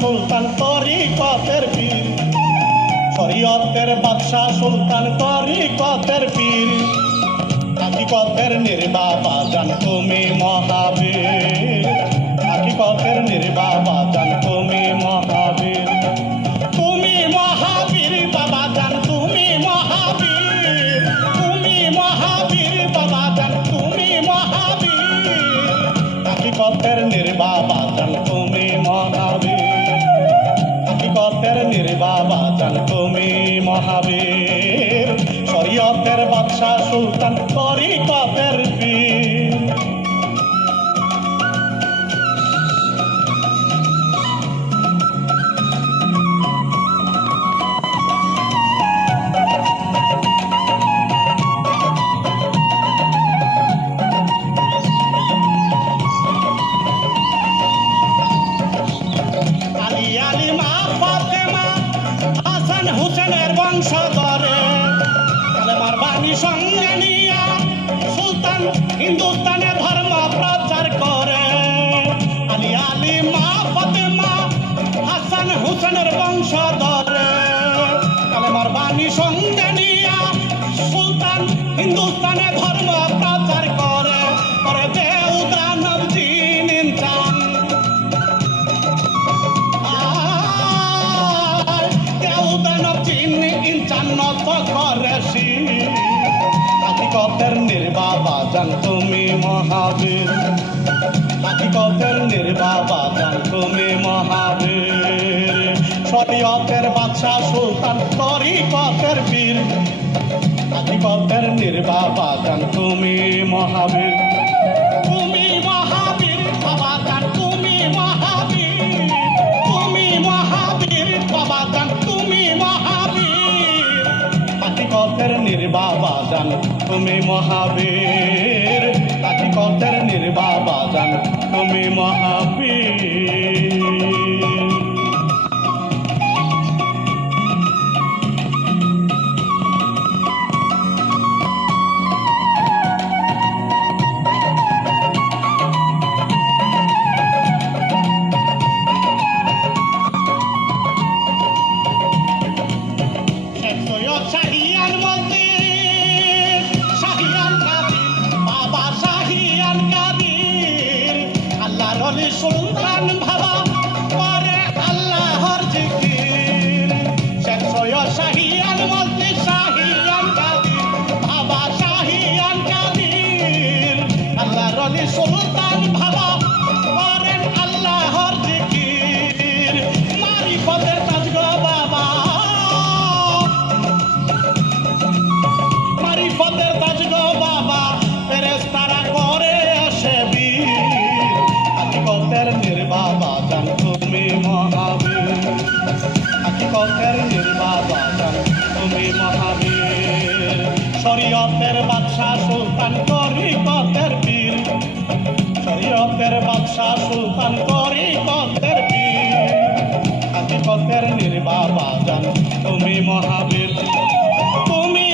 সুলতান তরিকতের পীর। শরীয়তের বাদশাহ সুলতান তরিকতের পীর। হাকিকতের নির্বাবা জান তুমি মহাবীর। হাকিকতের নির্বাবা জান তুমি মহাবীর। তুমি মহাবীর বাবা জান তুমি মহাবীর। তুমি মহাবীর বাবা জান তুমি মহাবীর। হাকিকতের নির্বাবা জান তুমি হিন্দুস্তানে ধর্ম প্রচার করে করে দেউ দানব জিন ইনসান। হাকিকতের নির্বাবা জান তুমি মহাবীর। হাকিকতের নির্বাবা জান তুমি মহাবীর। শরীয়তের বাদশাহ সুলতান তরিকতের বীর। হাকিকতের নির্বাবা জান তুমি মহাবীর। তুমি মহাবীর বাবা জান তুমি মহাবীর। তুমি মহাবীর বাবা জান তুমি মহাবীর। হাকিকতের নির্বাবা জান তুমি মহাবীর। হাকিকতের নির্বাবা জান তুমি মহাবীর। সুলতান তরিকতের বীর। শরীয়তের বাদশাহ সুলতান তরিকতের বীর। হাকিকতের নির্বাবা জান তুমি মহাবীর। তুমি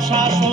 trust.